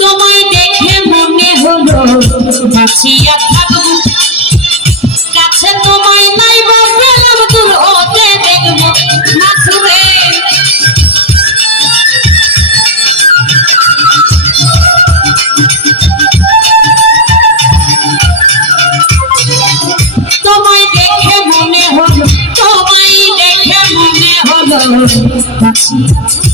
তোমায় দেখে মনে হলো বাঁচিয়া থাকবো, কাছে তোমায় নাই বললাম দূর হতে দেখবো মাথুরে। তোমায় দেখে মনে হলো, তোমায় দেখে মনে হলো বাঁচিয়া